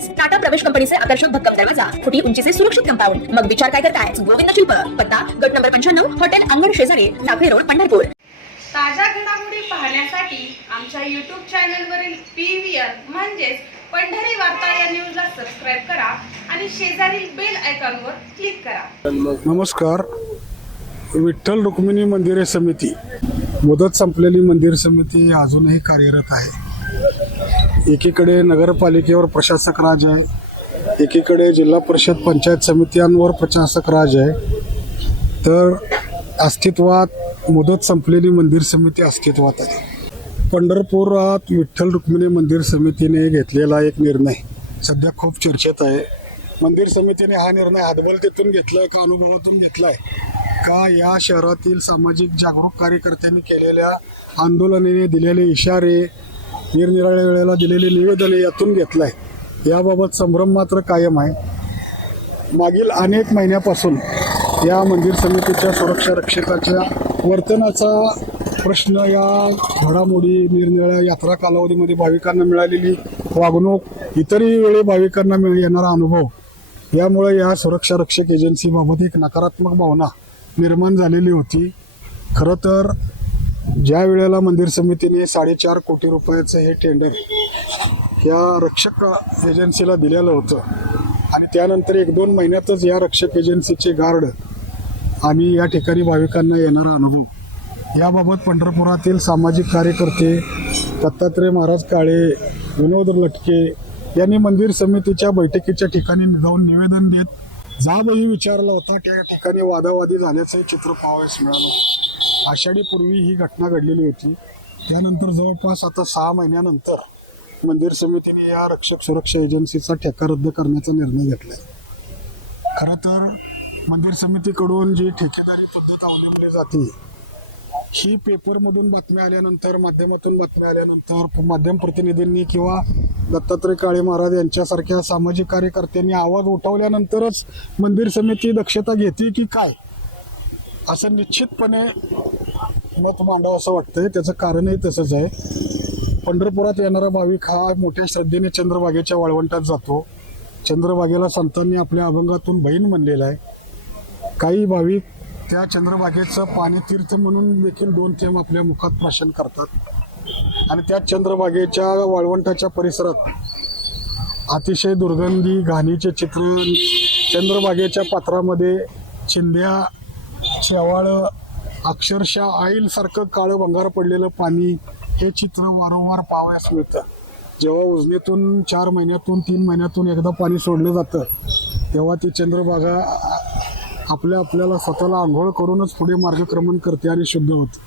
Tiles Tata प्रवेश कंपनीचे आकर्षक भक्कम दरवाजा फुटी उंचीचे सुरक्षित कंपाऊंड. मग विचार काय करताय? गोविंद शिल्प पत्ता गट नंबर पंच्याण्णव हॉटेल अंगण शेजारी साखरे रोड पंढरपूर. ताज्या घडामोडी पाहण्यासाठी आमच्या यूट्यूब चॅनलवरील पी व्ही आर म्हणजेच पंढरी वार्ता या न्यूजला सबस्क्राईब करा आणि शेजारील बेल आयकॉनवर क्लिक करा. नमस्कार. विठ्ठल रुक्मिणी मंदिरे समिती. मुदत संपलेली मंदिर समिती अजूनही कार्यरत आहे. एकीकडे नगरपालिकेवर प्रशासक राज आहे एकीकडे जिल्हा परिषद पंचायत समित्यांवर प्रशासक राज आहे. तर अस्तित्वात मुदत संपलेली मंदिर समिती अस्तित्वात आहे. पंढरपुरात विठ्ठल रुक्मिणी मंदिर समितीने घेतलेला एक निर्णय. सध्या खूप चर्चेत आहे. मंदिर समितीने हा निर्णय हातबलतेतून घेतला का अनुभवातून घेतलाय? का या शहरातील सामाजिक जागरूक कार्यकर्त्यांनी केलेल्या आंदोलनाने दिलेले इशारे निरनिराळ्या वेळेला दिलेले निवेदन यातून घेतलाय. याबाबत संभ्रम मात्र कायम आहे. मागील अनेक महिन्यापासून या मंदिर समितीच्या सुरक्षा रक्षकाच्या वर्तनाचा प्रश्न या घडामोडी निरनिराळ्या यात्रा कालावधीमध्ये भाविकांना मिळालेली वागणूक इतरही वेळी भाविकांना मिळ येणारा अनुभव यामुळे या सुरक्षा रक्षक एजन्सीबाबत एक नकारात्मक भावना निर्माण झालेली होती. खरं तर ज्या वेळेला मंदिर समितीने साडेचार कोटी रुपयाचं हे टेंडर या रक्षक एजन्सीला दिलेलं होतं आणि त्यानंतर एक दोन महिन्यातच या रक्षक एजन्सीचे गार्ड आणि या ठिकाणी भाविकांना येणारा अनुभव. याबाबत पंढरपुरातील सामाजिक कार्यकर्ते दत्तात्रय महाराज काळे विनोद लटके यांनी मंदिर समितीच्या बैठकीच्या ठिकाणी जाऊन निवेदन देत जाबही विचारला होता त्या ठिकाणी वादावादी झाल्याचंही चित्र पाहावयास मिळालं. आषाढीपूर्वी ही घटना घडलेली होती. त्यानंतर जवळपास आता सहा महिन्यानंतर मंदिर समितीने या रक्षक सुरक्षा एजन्सीचा ठेका रद्द करण्याचा निर्णय घेतला खरं तर मंदिर समितीकडून जी ठेकेदारी पद्धत अवलंबली जाते ही पेपरमधून बातम्या आल्यानंतर माध्यमातून बातम्या आल्यानंतर माध्यम प्रतिनिधींनी किंवा दत्तात्रय काळे महाराज यांच्यासारख्या सामाजिक कार्यकर्त्यांनी आवाज उठवल्यानंतरच मंदिर समिती दक्षता घेते की काय? असं निश्चितपणे मत मांडावं असं वाटतंय. त्याचं कारणही तसंच आहे. पंढरपुरात येणारा भाविक हा मोठ्या श्रद्धेने चंद्रभागेच्या वाळवंटात जातो. चंद्रभागेला संतांनी आपल्या अभंगातून बहीण म्हणलेला आहे. काही भाविक त्या चंद्रभागेचं पाणी तीर्थ म्हणून देखील दोन थेंब आपल्या मुखात प्राशन करतात. आणि त्या चंद्रभागेच्या वाळवंटाच्या परिसरात अतिशय दुर्गंधी घाणीचे चित्र चंद्रभागेच्या पात्रामध्ये चिंध्या शेवाळं अक्षरशः आईलसारखं काळं भंगार पडलेलं पाणी हे चित्र वारंवार पाहावयास मिळतं. जेव्हा उजनीतून चार महिन्यातून तीन महिन्यातून एकदा पाणी सोडलं जातं तेव्हा ती चंद्रभागा आपल्या आपल्याला स्वतःला आंघोळ करूनच पुढे मार्गक्रमण करते आणि शुद्ध होते.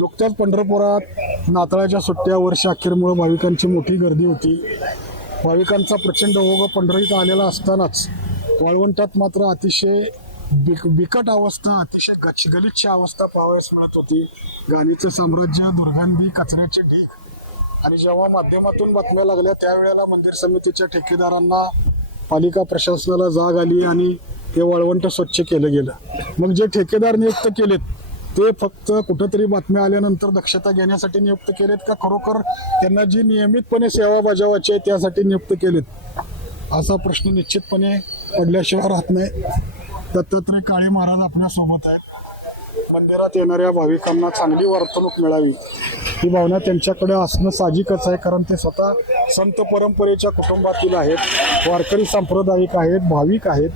नुकत्याच पंढरपुरात नाताळाच्या सुट्ट्या वर्ष अखेरमुळे भाविकांची मोठी गर्दी होती. भाविकांचा प्रचंड ओघ पंढरीत आलेला असतानाच वाळवंटात मात्र अतिशय बिक बिकट अवस्था अतिशय गच गलिच्छ अवस्था पाहावयास मिळत होती. गाणीचं साम्राज्य दुर्गंधी कचऱ्याचे ढीग. आणि जेव्हा माध्यमातून बातम्या लागल्या त्यावेळेला मंदिर समितीच्या ठेकेदारांना पालिका प्रशासनाला जाग आली आणि ते वाळवंट स्वच्छ केलं गेलं. मग जे ठेकेदार नियुक्त केलेत ते फक्त कुठंतरी बातम्या आल्यानंतर दक्षता घेण्यासाठी नियुक्त केलेत का खरोखर त्यांना जी नियमितपणे सेवा बजावायची आहे त्यासाठी नियुक्त केलेत? असा प्रश्न निश्चितपणे पडल्याशिवाय राहत नाही. दत्तात्रय काळे महाराज आपल्यासोबत आहेत. मंदिरात येणाऱ्या भाविकांना चांगली वर्तणूक मिळावी. ही भावना त्यांच्याकडे असणं साहजिकच आहे कारण ते स्वतः संत परंपरेच्या कुटुंबातील आहेत वारकरी सांप्रदायिक आहेत भाविक आहेत.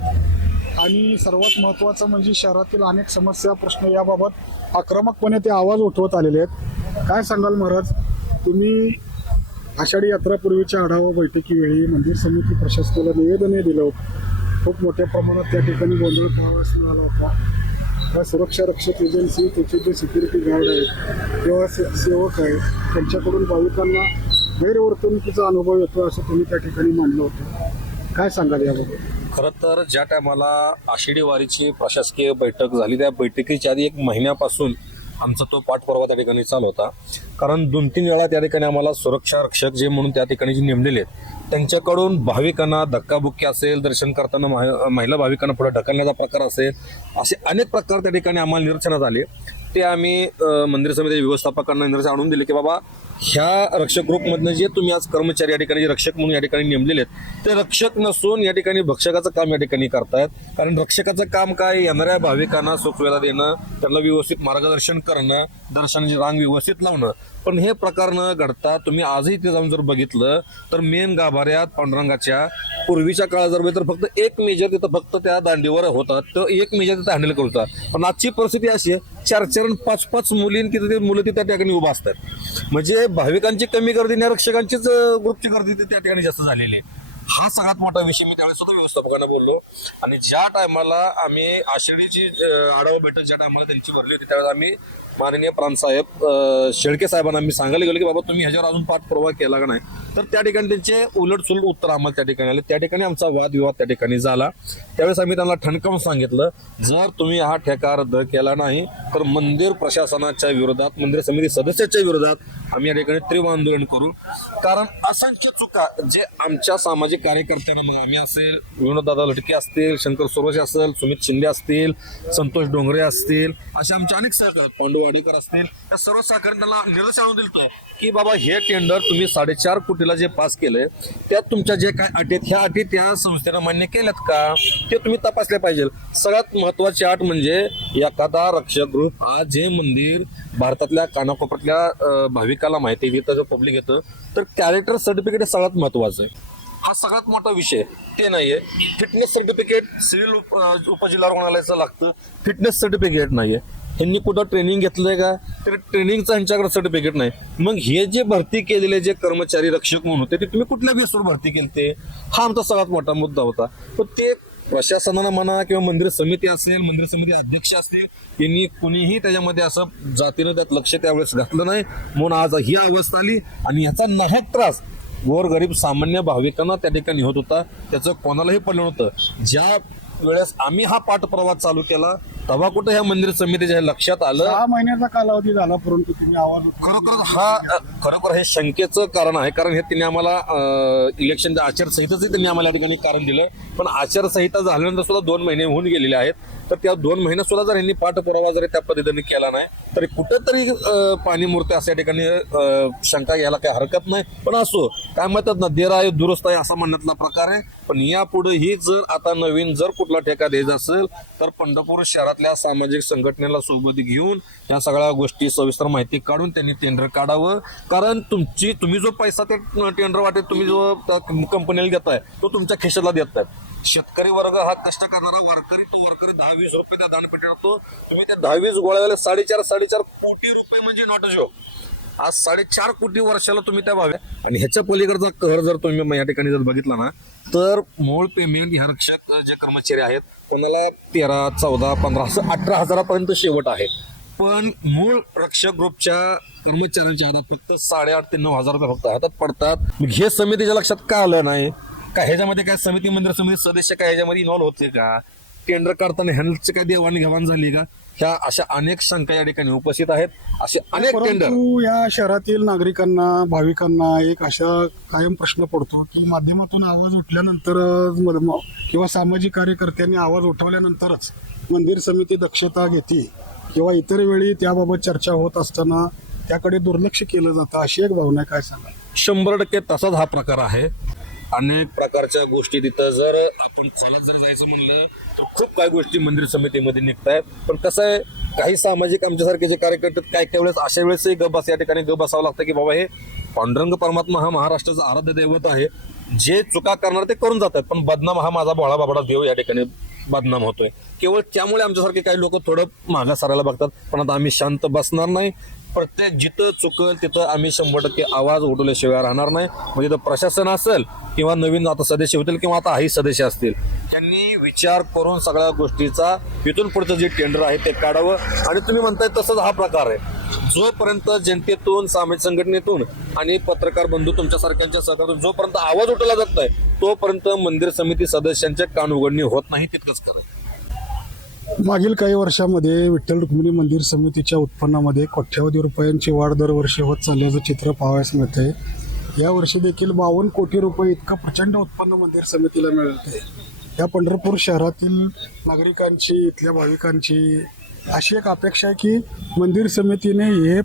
आणि सर्वात महत्त्वाचं म्हणजे शहरातील अनेक समस्या प्रश्न याबाबत आक्रमकपणे ते आवाज उठवत आलेले आहेत. काय सांगाल महाराज? तुम्ही आषाढी यात्रापूर्वीच्या आढावा बैठकीवेळी मंदिर समिती प्रशासनाला निवेदनही दिलं खूप मोठ्या प्रमाणात त्या ठिकाणी गोंधळ पाहावास मिळाला होता. त्या सुरक्षा रक्षक एजन्सी त्याचे जे सिक्युरिटी गार्ड आहेत किंवा से सेवक आहेत त्यांच्याकडून भाविकांना गैरवर्तणुकीचा अनुभव येतो असं तुम्ही त्या ठिकाणी मांडलं होतं. काय सांगाल याबद्दल खरं तर ज्या टायमाला आषाढी वारीची प्रशासकीय बैठक झाली त्या बैठकीच्या आधी एक महिन्यापासून आमचा तो पाठपुरावा त्या ठिकाणी चालू होता. कारण दोन तीन वेळा त्या ठिकाणी आम्हाला सुरक्षा रक्षक जे म्हणून त्या ठिकाणी जे नेमलेले आहेत त्यांच्याकडून भाविकांना धक्काबुक्की असेल दर्शन करताना महिला भाविकांना पुढे ढकलण्याचा प्रकार असेल असे अनेक प्रकार त्या ठिकाणी आम्हाला निरीक्षणात आले. ते आम्ही मंदिर समिती व्यवस्थापकांना निरीक्षण आणून दिले की बाबा ह्या रक्षक ग्रुपमधनं जे तुम्ही आज कर्मचारी या ठिकाणी जे रक्षक म्हणून या ठिकाणी नेमलेले आहेत ते रक्षक नसून या ठिकाणी भक्षकाचं काम या ठिकाणी करतायत. कारण रक्षकाचं काम काय? येणाऱ्या भाविकांना सुखवेला देणं त्यांना व्यवस्थित मार्गदर्शन करणं दर्शनाची रांग व्यवस्थित लावणं. पण हे प्रकार न घडता तुम्ही आजही ते जाऊन जर बघितलं तर मेन गाभाऱ्यात पांडुरंगाच्या पूर्वीच्या काळात जर तर फक्त एक मेजर तिथं फक्त त्या दांडीवर होता. तर एक मेजर तिथं हँडल करता पण आजची परिस्थिती अशी आहे चार चार पाच पाच मुली तिथे मुलं तिथे त्या ठिकाणी उभा असतात. म्हणजे भाविकांची कमी गर्दी आणि रक्षकांचीच ग्रुपची गर्दी ती त्या ठिकाणी जास्त झालेली आहे. हा सगळ्यात मोठा विषय मी त्यावेळेस सुद्धा व्यवस्थापकांना बोललो. आणि ज्या टायमाला आम्ही आषाढीची आढावा बैठक ज्या टायमाला त्यांची भरली होती त्यावेळेस आम्ही माननीय प्रांतसाहेब शेळके साहेबांना आम्ही सांगायला गेलो की बाबा तुम्ही ह्याच्यावर अजून पाठपुरावा केला का नाही? तर त्या ठिकाणी त्यांचे उलटसुलट उत्तर आम्हाला त्या ठिकाणी आले. त्या ठिकाणी आमचा वादविवाद त्या ठिकाणी झाला. त्यावेळेस आम्ही त्यांना ठणकावून सांगितलं जर तुम्ही हा ठेका रद्द केला नाही तर मंदिर प्रशासनाच्या विरोधात मंदिर समिती सदस्याच्या विरोधात आम्ही या ठिकाणी तीव्र आंदोलन करू. कारण असंख्य चुका जे आमच्या सामाजिक कार्यकर्त्यांना मग आम्ही असेल विनोददादा लटके असतील शंकर सोरोशे असेल सुमित शिंदे असतील संतोष डोंगरे असतील असे आमच्या अनेक सहकार पांडू वाडेकर असतील. त्या सर्व सहकार्यांना निर्देश आणून दिलतोय की बाबा हे टेंडर तुम्ही साडेचार कोटीला जे पास केलंय त्यात तुमच्या जे काय अटी आहेत ह्या अटी त्या संस्थेनं मान्य केल्यात का? ते तुम्ही तपासल्या पाहिजे. सगळ्यात महत्वाची अट म्हणजे एखादा रक्षक ग्रुप हा जे मंदिर भारतातल्या कानाकोपऱ्यातल्या भाविकाला माहिती इथं जो पब्लिक येतं तर कॅरेक्टर सर्टिफिकेट हे सगळ्यात महत्वाचं आहे. हा सगळ्यात मोठा विषय ते नाहीये. फिटनेस सर्टिफिकेट सिव्हिल उपजिल्हा रुग्णालयाचं लागतं. फिटनेस सर्टिफिकेट नाहीये. ह्यांनी कुठं ट्रेनिंग घेतलंय का? तर ट्रेनिंगचं यांच्याकडे सर्टिफिकेट नाही. मग हे जे भरती केलेले जे कर्मचारी रक्षक म्हणून होते ते तुम्ही कुठल्या बेसवर भरती केली ते हा आमचा सगळ्यात मोठा मुद्दा होता. तर ते प्रशासनानं म्हणा किंवा मंदिर समिती असेल मंदिर समिती अध्यक्ष असतील यांनी कुणीही त्याच्यामध्ये असं जातीनं त्यात लक्ष त्यावेळेस घातलं नाही. म्हणून आज ही अवस्था आली आणि याचा नाहक त्रास गोरगरीब सामान्य भाविकांना त्या ठिकाणी होत होता. त्याचं कोणालाही पडलं नव्हतं. ज्या वेळेस आम्ही हा पाठप्रवास चालू केला तेव्हा कुठं ह्या मंदिर समितीच्या लक्षात आलं? सहा महिन्याचा कालावधी झाला परंतु तुम्ही आवाज उठवला खरोखर हा खरोखर हे शंकेचं कारण आहे. कारण हे त्यांनी आम्हाला इलेक्शनच्या आचारसंहितेचं त्यांनी आम्हाला या ठिकाणी कारण दिलं पण आचारसंहिता झाल्यानंतर सुद्धा दोन महिने होऊन गेलेले आहेत. तर त्या दोन महिन्यात सुद्धा जर यांनी पाठपुरावा जरी त्या पद्धतीने केला नाही तरी कुठंतरी पाणी मूर्ती असं या ठिकाणी शंका घ्यायला काही हरकत नाही. पण असो काय म्हणतात ना देर आहे दुरुस्त आहे असा म्हणण्यातला प्रकार आहे. पण यापुढे ही जर आता नवीन जर कुठला ठेका द्यायचा असेल तर पंढरपूर शहरातल्या सामाजिक संघटनेला सोबत घेऊन या सगळ्या गोष्टी सविस्तर माहिती काढून त्यांनी टेंडर काढावं. कारण तुमची तुम्ही जो पैसा ते टेंडर वाटेत तुम्ही जो कंपनीला घेताय तो तुमच्या खिशाला देताय शेतकरी वर्ग हा कष्ट करणारा वारकरी तो वारकरी दहा वीस रुपये त्या दानपेटी टाकतो तुम्ही त्या दहा वीस गोळ्याला साडेचार साडेचार कोटी रुपये म्हणजे नॉट अ जोक आज साडेचार कोटी वर्षाला तुम्ही त्या भाव्या. आणि ह्याच्या पलीकडचा कहर जर तुम्ही या ठिकाणी जर बघितला ना तर मूळ पेमेंट ह्या रक्षक जे कर्मचारी आहेत कोणाला तेरा चौदा पंधरा असं अठरा हजारापर्यंत शेवट आहे. पण मूळ रक्षक ग्रुपच्या कर्मचाऱ्यांच्या हातात फक्त साडेआठ ते नऊ हजार रुपये फक्त हातात पडतात. हे समितीच्या लक्षात का आलं नाही? का ह्याच्यामध्ये काय समिती मंदिर समिती सदस्य काय ह्याच्यामध्ये इन्व्हॉल्व होते का? टेंडर करताना हँडलची काय देवाणघेवाण झाली का? ह्या अशा अनेक शंका या ठिकाणी उपस्थित आहेत. असे अनेक टेंडर. परंतु या शहरातील नागरिकांना भाविकांना एक अशा कायम प्रश्न पडतो की माध्यमातून आवाज उठल्यानंतर किंवा सामाजिक कार्यकर्त्यांनी आवाज उठवल्यानंतरच मंदिर समिती दक्षता घेते किंवा इतर वेळी त्याबाबत चर्चा होत असताना त्याकडे दुर्लक्ष केलं जातं. अशी एक भावना आहे काय सांगा शंभर टक्के तसाच हा प्रकार आहे. अनेक प्रकारच्या गोष्टी तिथं जर आपण चालत जर जायचं म्हणलं तर खूप काही गोष्टी मंदिर समितीमध्ये निघतायत. पण कसं आहे काही सामाजिक आमच्यासारखे जे कार्यकर्ते आहेत, काय काही वेळेस अशा वेळेसही ग बस या ठिकाणी ग बसावं लागतं की बाबा हे पांडुरंग परमात्मा हा महाराष्ट्राचा आराध्य दैवत आहे. जे चुका करणार ते करून जातात पण बदनाम हा माझा भोळा बाबडा देव या ठिकाणी बदनाम होतोय. केवळ त्यामुळे आमच्यासारखे काही लोक थोडं मागा सरायला बघतात. पण आता आम्ही शांत बसणार नाही. प्रत्येक जिथं चुकल तिथं आम्ही शंभर टक्के आवाज उठवल्याशिवाय राहणार नाही. म्हणजे तिथं प्रशासन असेल किंवा नवीन आता सदस्य होतील किंवा आता आई सदस्य असतील त्यांनी विचार करून सगळ्या गोष्टीचा इथून पुढचं जे टेंडर आहे ते काढावं. आणि तुम्ही म्हणताय तसंच हा प्रकार आहे. जोपर्यंत जनतेतून सामाजिक संघटनेतून आणि पत्रकार बंधू तुमच्यासारख्यांच्या सहकारातून जोपर्यंत आवाज उठवला जात नाही तोपर्यंत मंदिर समिती सदस्यांच्या कान उघडणी होत नाही तितकंच खरं मागील काही वर्षामध्ये विठ्ठल रुक्मिणी मंदिर समितीच्या उत्पन्नामध्ये कोट्यावधी रुपयांची वाढ दरवर्षी होत चालल्याचं चित्र पाहावयास मिळते या वर्षी देखील बावन्न कोटी रुपये इतकं प्रचंड उत्पन्न मंदिर समितीला मिळत आहे या पंढरपूर शहरातील नागरिकांची इथल्या भाविकांची अशी एक अपेक्षा आहे की मंदिर समितीने हे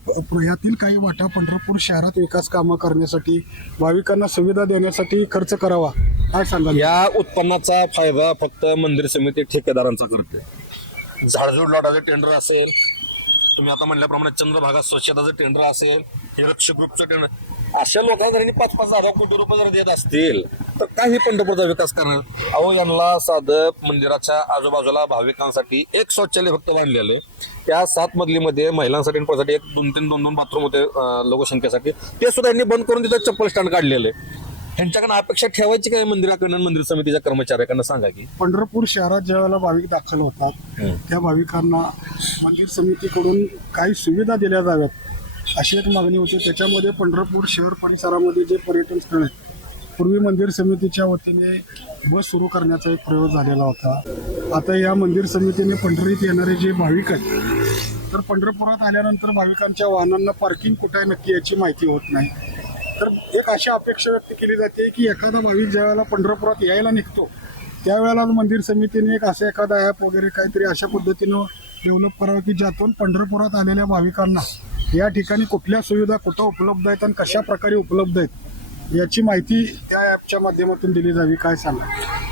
यातील काही वाटा पंढरपूर शहरात विकास कामं करण्यासाठी भाविकांना सुविधा देण्यासाठी खर्च करावा. काय सांगा या उत्पन्नाचा फायदा फक्त मंदिर समिती ठेकेदारांचा करते. झाडझूड लाटाचं टेंडर असेल तुम्ही आता म्हणल्याप्रमाणे चंद्रभागा स्वच्छताचं टेंडर असेल हिरक्ष ग्रुपचं टेंडर अशा लोकांना जरी पाच पाच हजार कोटी रुपये जर देत असतील तर काही पंढरपूरचा विकास करणार. अहो यांना साधं मंदिराच्या आजूबाजूला भाविकांसाठी एक शौचालय फक्त बांधलेलं आहे. त्या सात मजलीमध्ये महिलांसाठी आणि एक दोन तीन दोन दोन बाथरूम होते लोकसंख्येसाठी. ते सुद्धा यांनी बंद करून तिथं चप्पल स्टँड काढलेले ह्यांच्याकडे अपेक्षा ठेवायची काय मंदिराकडनं मंदिर समितीच्या कर्मचाऱ्याकडनं? सांगा की. पंढरपूर शहरात ज्या वेळेला भाविक दाखल होतात त्या भाविकांना मंदिर समितीकडून काही सुविधा दिल्या जाव्यात अशी एक मागणी होती. त्याच्यामध्ये पंढरपूर शहर परिसरामध्ये जे पर्यटन स्थळ आहेत पूर्वी मंदिर समितीच्या वतीने बस सुरू करण्याचा एक प्रयोग झालेला होता. आता या मंदिर समितीने पंढरीत येणारे जे भाविक आहेत तर पंढरपुरात आल्यानंतर भाविकांच्या वाहनांना पार्किंग कुठे आहे नक्की याची माहिती होत नाही. तर एक अशी अपेक्षा व्यक्त केली जाते की एखादा भाविक ज्या वेळेला पंढरपुरात यायला निघतो त्यावेळेला मंदिर समितीने एक असं एखादा ॲप वगैरे काहीतरी अशा पद्धतीनं डेव्हलप करावं की ज्यातून पंढरपुरात आलेल्या भाविकांना या ठिकाणी कुठल्या सुविधा कुठं उपलब्ध आहेत आणि कशा प्रकारे उपलब्ध आहेत याची माहिती त्या ॲपच्या माध्यमातून दिली जावी. काय सांगा?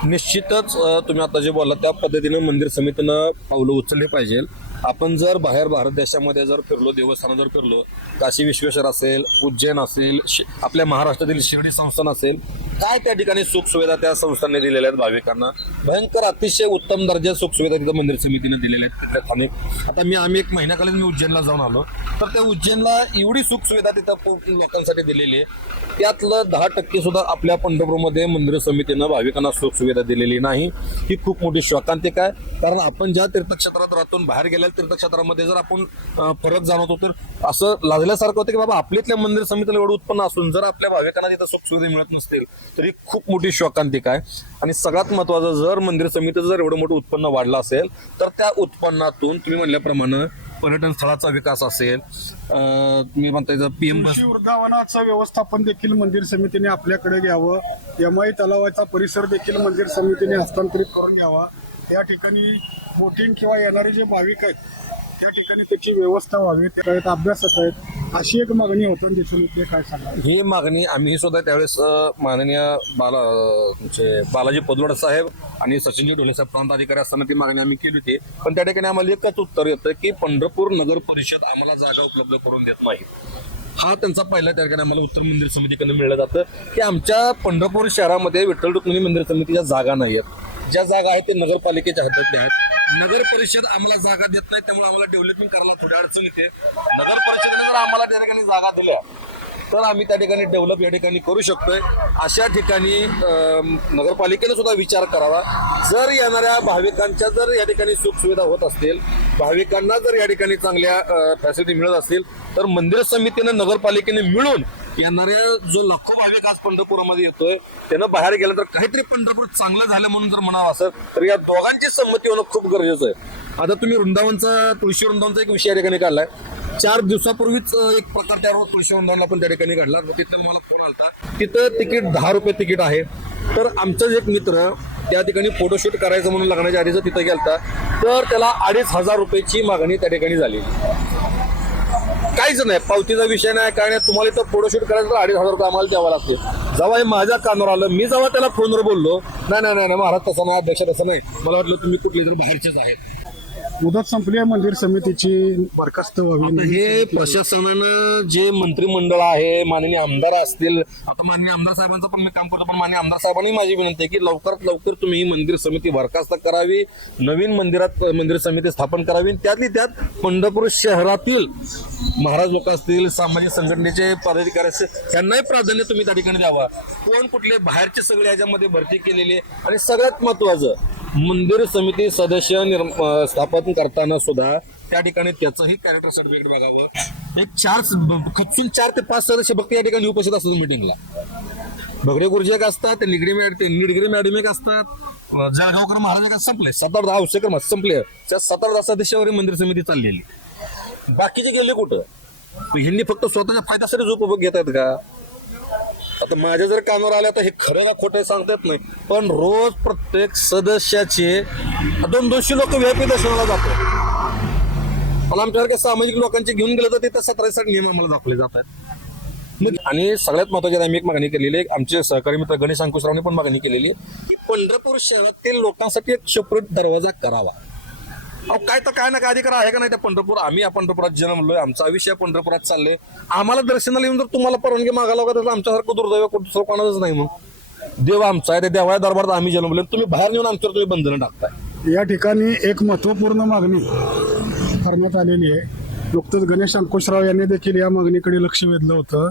निश्चितच तुम्ही आता जे बोला त्या पद्धतीनं मंदिर समितीनं पावलं उचलले पाहिजे. आपण जर बाहेर भारत देशामध्ये जर फिरलो देवस्थानं जर फिरलो काशी विश्वेश्वर असेल उज्जैन असेल शि- आपल्या महाराष्ट्रातील शिर्डी संस्थान असेल काय त्या ठिकाणी सुखसुविधा त्या संस्थांनी दिलेल्या आहेत भाविकांना? भयंकर अतिशय उत्तम दर्जा सुखसुविधा तिथं मंदिर समितीने दिलेल्या आहेत तिथल्या स्थानिक आता मी आम्ही एक महिन्याखालीच मी उज्जैनला जाऊन आलो. तर त्या उज्जैनला एवढी सुखसुविधा तिथं लोकांसाठी दिलेली आहे. त्यातलं दहा टक्के सुद्धा आपल्या पंढरपूरमध्ये मंदिर समितीनं भाविकांना सुखसुविधा दिलेली नाही. ही खूप मोठी शोकांतिक आहे. कारण आपण ज्या तीर्थक्षेत्रात राहतो बाहेर गेलेल्या तीर्थक्षेत्रामध्ये जर आपण परत जाणवतो तर असं लाजल्यासारखं होतं की बाबा आपल्यातल्या मंदिर समितीला एवढं उत्पन्न असून जर आपल्या भाविकांना तिथं सुखसुविधा मिळत नसतील तर ही खूप मोठी शोकांतिक आहे आणि सगळ्यात महत्वाचं जर मंदिर समितीचं जर एवढं मोठं उत्पन्न वाढलं असेल तर त्या उत्पन्नातून तुम्ही म्हणल्याप्रमाणे पर्यटन स्थळाचा विकास असेल अं, तुम्ही म्हणता पीएम एम कृषी व्यवस्थापन देखील मंदिर समितीने आपल्याकडे घ्यावं एमआय तलावाचा परिसर देखील मंदिर समितीने हस्तांतरित करून घ्यावा. या ठिकाणी बोटिंग किंवा येणारे जे भाविक आहेत त्या ठिकाणी त्याची व्यवस्था व्हावी ते आहेत अभ्यासक आहेत. अशी एक मागणी होतं दिसून काय सांगा? ही मागणी आम्ही सुद्धा त्यावेळेस माननीय बाला तुमचे बालाजी पदवड साहेब आणि सचिनजी ढोले साहेब प्रांत अधिकारी असताना ती मागणी आम्ही केली होती. पण त्या ठिकाणी आम्हाला एकच उत्तर येतं की पंढरपूर नगर परिषद आम्हाला जागा उपलब्ध करून देत नाही. हा त्यांचा पहिला त्या ठिकाणी आम्हाला उत्तर मंदिर समितीकडून मिळलं जातं की आमच्या पंढरपूर शहरामध्ये विठ्ठल रुक्मिणी मंदिर समितीच्या जागा नाही आहेत ज्या जागा आहेत ते नगरपालिकेच्या हद्दीतल्या आहेत. नगर परिषद आम्हाला जागा देत नाही त्यामुळे आम्हाला डेव्हलपमेंट करायला थोडी अडचण येते. नगर परिषदेने जर आम्हाला त्या ठिकाणी जागा दिल्या तर आम्ही त्या ठिकाणी डेव्हलप या ठिकाणी करू शकतोय. अशा ठिकाणी अम, नगरपालिकेने सुद्धा विचार करावा. जर येणाऱ्या भाविकांच्या जर या ठिकाणी सुखसुविधा होत असतील भाविकांना जर या ठिकाणी चांगल्या फॅसिलिटी मिळत असतील तर मंदिर समितीनं नगरपालिकेने मिळून येणाऱ्या जो लाखो भाविक आज पंढरपुरामध्ये येतोय त्यानं बाहेर गेलं तर काहीतरी पंढरपूर चांगलं झालं म्हणून जर म्हणावं असं तर या दोघांची संमती होणं खूप गरजेचं आहे. आता तुम्ही वृंदावनचा तुळशी वृंदावनचा एक विषय या ठिकाणी काढलाय. चार दिवसापूर्वीच एक प्रकार त्या तुळशी वृंदावनला आपण त्या ठिकाणी काढला. तिथं मला फोन आलता. तिथं तिकीट दहा रुपये तिकीट आहे. तर आमचाच एक मित्र त्या ठिकाणी फोटोशूट करायचं म्हणून लग्नाच्या आधीच तिथं गेलता. तर त्याला अडीच हजार रुपयेची मागणी त्या ठिकाणी झाली काहीच नाही. पावतीचा विषय नाही काय नाही. तुम्हाला इथं फोटोशूट करायचं तर अडीच हजार रुपये आम्हाला द्यावं लागते जेव्हा हे माझ्या कानावर आलं मी जेव्हा त्याला फोनवर बोललो नाही नाही नाही नाही, महाराज तसं नाही अध्यक्ष तसं नाही. मला वाटलं तुम्ही कुठले तर बाहेरचेच आहेत. मुदत संपली आहे मंदिर समितीची बरखास्त व्हावी हे प्रशासनानं जे मंत्रिमंडळ आहे माननीय आमदार असतील आता माननीय आमदार साहेबांचं पण मी काम करतो पण माननीय आमदार साहेबांनी माझी विनंती आहे की लवकरात लवकर तुम्ही ही मंदिर समिती बरखास्त करावी नवीन मंदिरात मंदिर समिती स्थापन करावी त्यातली त्यात पंढरपूर शहरातील महाराज लोक असतील सामाजिक संघटनेचे पदाधिकारी असतील यांनाही प्राधान्य तुम्ही त्या ठिकाणी द्यावा. कोण कुठले बाहेरचे सगळे याच्यामध्ये भरती केलेले आणि सगळ्यात महत्वाचं मंदिर समिती सदस्य निर्म- काम करताना सुद्धा त्या ठिकाणी त्याचंही कॅरेक्टर सर्टिफिकेट बघावं. एक चार खचून चार ते पाच सदस्य फक्त या ठिकाणी उपस्थित असतात मिटिंगला भगडे गुरुजी एक असतात ते निगडी मॅड ते निडगिरी मॅडम एक असतात जळगावकर महाराज संपले. सात आठ दहा औषधकर संपले. त्या सात आठ दहा सदस्यावर मंदिर समिती चाललेली. बाकीचे गेले कुठं? ह्यांनी फक्त स्वतःच्या फायद्यासाठीच उपभोग घेतात का? आता माझ्या जर कामावर आल्या तर हे खरं का खोटं सांगता येत नाही. पण रोज प्रत्येक सदस्याचे दोन दोनशे लोक व्यापी दर्शनाला जातो पण आमच्यासारख्या सामाजिक लोकांचे घेऊन गेलं तर तिथे साठ नियम आम्हाला दाखवले जातात आणि सगळ्यात महत्वाची आम्ही एक मागणी केलेली आहे. आमचे सहकारी मित्र गणेश अंकुशरावने पण मागणी केलेली की पंढरपूर शहरातील लोकांसाठी एक सेपरेट दरवाजा करावा. अहो काय तर काय ना काय अधिकार आहे का नाही त्या पंढरपूर? आम्ही या पंढरपुरात जन्मलोय आमचा आयुष्य पंढरपुरात चाललंय. आम्हाला दर्शनाला येऊन जर तुम्हाला परवानगी मागायला लागत असेल, आमच्यासारखं दुर्दैव कोण- दुसरं कोणाचंच नाही मग. देव आमचा आहे त्या देवाच्या दरबारात आम्ही जन्मलो तुम्ही बाहेर नेऊन आमच्यावर तुम्ही बंधनं टाकताय. या ठिकाणी एक महत्त्वपूर्ण मागणी करण्यात आलेली आहे. नुकतंच गणेश अंकुशराव यांनी देखील या मागणीकडे लक्ष वेधलं होतं.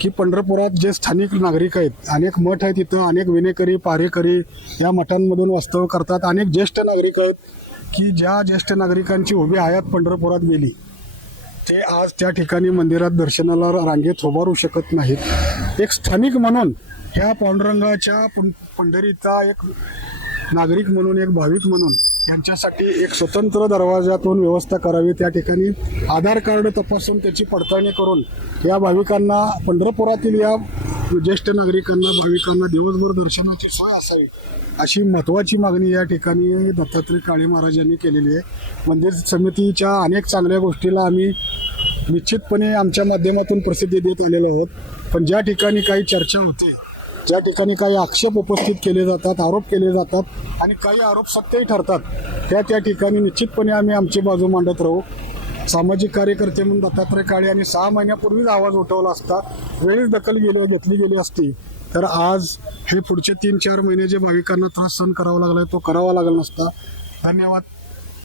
की पंढरपुरात जे स्थानिक नागरिक आहेत अनेक मठ आहेत तिथं अनेक विनेकरी पारेकरी या मठांमधून वास्तव करतात. अनेक ज्येष्ठ नागरिक आहेत की ज्या ज्येष्ठ नागरिकांची उभी आयात पंढरपुरात गेली ते आज त्या ठिकाणी मंदिरात दर्शनाला रांगेत उभारू शकत नाहीत. एक स्थानिक म्हणून ह्या पांडुरंगाच्या पं- पंढरीचा एक नागरिक म्हणून एक भाविक म्हणून यांच्यासाठी एक स्वतंत्र दरवाजातून व्यवस्था करावी त्या ठिकाणी आधार कार्ड तपासून त्याची पडताळणी करून या भाविकांना पंढरपुरातील या ज्येष्ठ नागरिकांना भाविकांना दिवसभर दर्शनाची सोय असावी अशी महत्त्वाची मागणी या ठिकाणी दत्तात्रय काळे महाराज यांनी केलेली आहे. मंदिर समितीच्या अनेक चांगल्या गोष्टीला आम्ही निश्चितपणे आमच्या माध्यमातून प्रसिद्धी देत आलेलो आहोत. पण ज्या ठिकाणी काही चर्चा होते ज्या ठिकाणी काही आक्षेप उपस्थित केले जातात आरोप केले जातात आणि काही आरोप सत्यही ठरतात त्या त्या ठिकाणी निश्चितपणे आम्ही आमची बाजू मांडत राहू. सामाजिक कार्यकर्ते म्हणून दत्तात्रय काळे यांनी सहा महिन्यापूर्वीच आवाज उठवला असता वेळीच दखल गेली घेतली गेली असती. तर आज हे पुढचे तीन चार महिने जे भाविकांना त्रास सहन करावा लागला तो करावा लागला नसता. धन्यवाद.